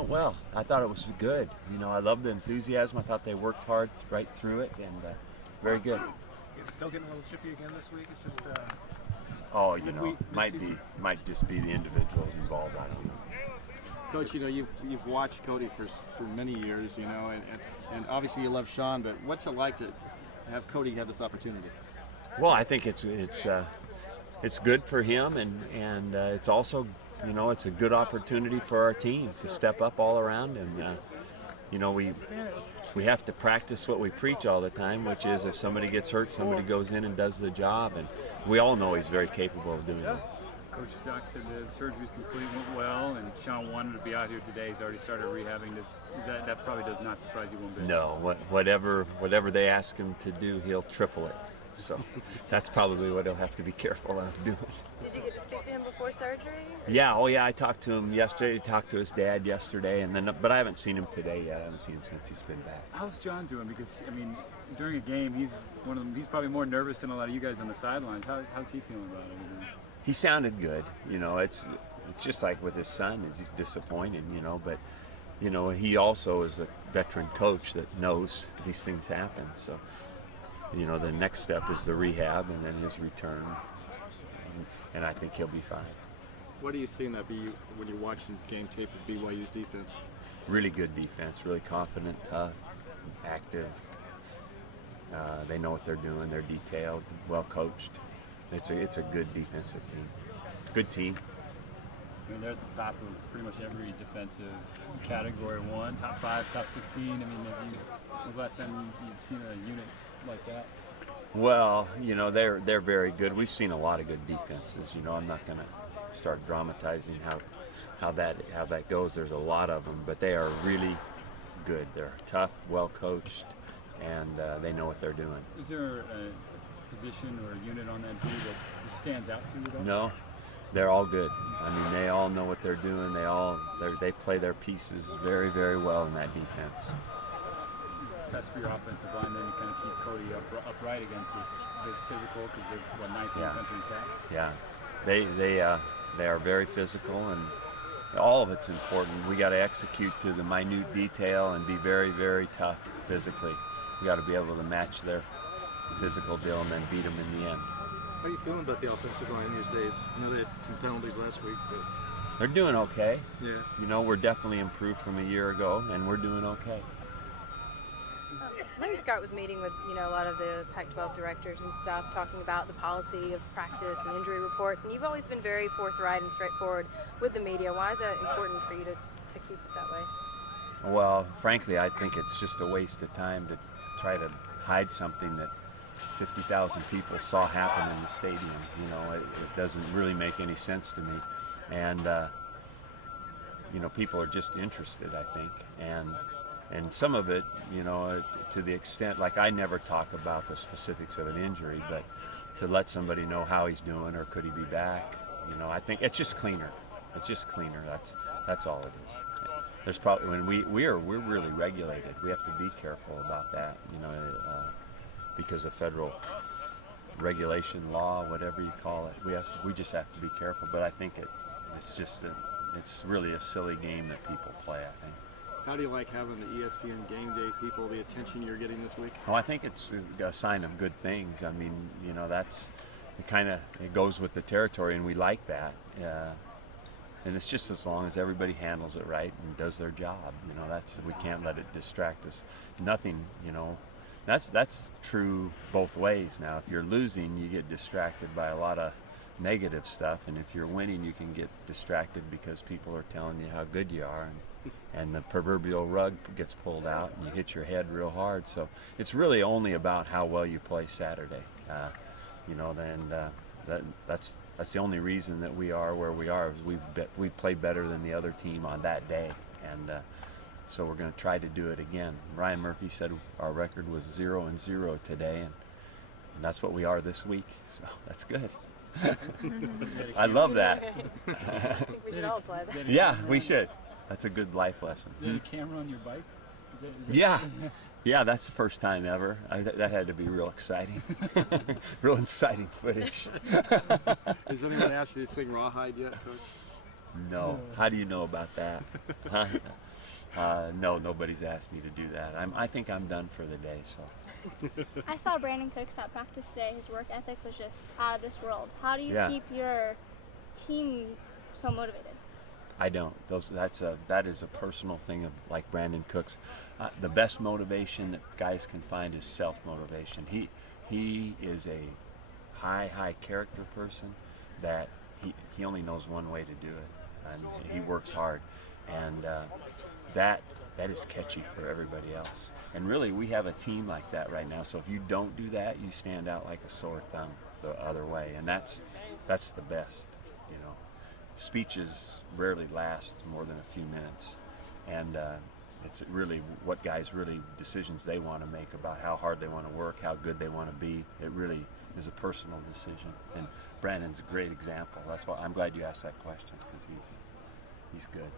Well, I thought it was good. I love the enthusiasm. I thought they worked hard right through it, and very good. It's still getting a little chippy again this week. It's just Oh, mid-season. might just be the individuals involved. I think. Coach, you've watched Cody for many years, and obviously you love Sean, but what's it like to have Cody have this opportunity? Well, I think it's good for him, and it's also it's a good opportunity for our team to step up all around, and we have to practice what we preach all the time, which is if somebody gets hurt, somebody goes in and does the job, and we all know he's very capable of doing that. Coach Doc said the surgery's complete, went well, and Sean wanted to be out here today. He's already started rehabbing. That probably does not surprise you one bit. No, whatever they ask him to do, he'll triple it. So that's probably what he'll have to be careful of doing. Did you get to speak to him before surgery? Yeah, I talked to him yesterday. Talked to his dad yesterday, but I haven't seen him today yet. I haven't seen him since he's been back. How's John doing? Because during a game, he's He's probably more nervous than a lot of you guys on the sidelines. How's he feeling about it? He sounded good. It's just like with his son. He's disappointed, but he also is a veteran coach that knows these things happen. So. The next step is the rehab and then his return, and I think he'll be fine. What are you seeing when you're watching game tape of BYU's defense? Really good defense, really confident, tough, active. They know what they're doing. They're detailed, well coached. It's a good defensive team. Good team. They're at the top of pretty much every defensive category. Top 5, top 15. When's the last time you've seen a unit like that? Well, they're very good. We've seen a lot of good defenses. I'm not going to start dramatizing how that goes. There's a lot of them, but they are really good. They're tough, well coached, and they know what they're doing. Is there a position or a unit on that team that stands out to you, though? No. They're all good. They all know what they're doing. They play their pieces very, very well in that defense. Test for your offensive line, then to kind of keep Cody upright against his physical, because they're ninth in the country in sacks. Yeah, they are very physical, and all of it's important. We got to execute to the minute detail and be very, very tough physically. We got to be able to match their physical deal and then beat them in the end. How are you feeling about the offensive line these days? They had some penalties last week, but they're doing okay. Yeah. We're definitely improved from a year ago, and we're doing okay. Larry Scott was meeting with a lot of the Pac-12 directors and stuff, talking about the policy of practice and injury reports. And you've always been very forthright and straightforward with the media. Why is that important for you to keep it that way? Well, frankly, I think it's just a waste of time to try to hide something that 50,000 people saw happen in the stadium. It doesn't really make any sense to me, and people are just interested, I think, and some of it, to the extent, like I never talk about the specifics of an injury, but to let somebody know how he's doing or could he be back, I think it's just cleaner. It's just cleaner. That's all it is. There's probably when we're really regulated. We have to be careful about that, because of federal regulation, law, whatever you call it. We just have to be careful. But I think it's really a silly game that people play, I think. How do you like having the ESPN Game Day people, the attention you're getting this week? Oh, I think it's a sign of good things. That's it goes with the territory, and we like that. And it's just as long as everybody handles it right and does their job. We can't let it distract us. Nothing, That's true both ways. Now, if you're losing, you get distracted by a lot of negative stuff, and if you're winning, you can get distracted because people are telling you how good you are, and the proverbial rug gets pulled out, and you hit your head real hard. So it's really only about how well you play Saturday. That's the only reason that we are where we are. Is we play better than the other team on that day, and so we're going to try to do it again. Ryan Murphy said our record was 0-0 today, and that's what we are this week. So that's good. I love that. I think we should all apply that. Yeah, we should. That's a good life lesson. Is there a camera on your bike? Yeah, that's the first time ever. That had to be real exciting. Real exciting footage. Has anyone asked you to sing Rawhide yet, Coach? No. How do you know about that? Huh? No, nobody's asked me to do that. I think I'm done for the day. So I saw Brandin Cooks at practice today. His work ethic was just out of this world. How do you Yeah. keep your team so motivated? I don't. That is a personal thing of like Brandin Cooks. The best motivation that guys can find is self-motivation. He is a high character person that he only knows one way to do it, and he works hard, and that is catchy for everybody else. And really, we have a team like that right now. So if you don't do that, you stand out like a sore thumb the other way, and that's the best, you know. Speeches rarely last more than a few minutes, and it's really what guys really decisions they want to make about how hard they want to work, how good they want to be. It really is a personal decision, and Brandon's a great example. That's why I'm glad you asked that question, because he's good.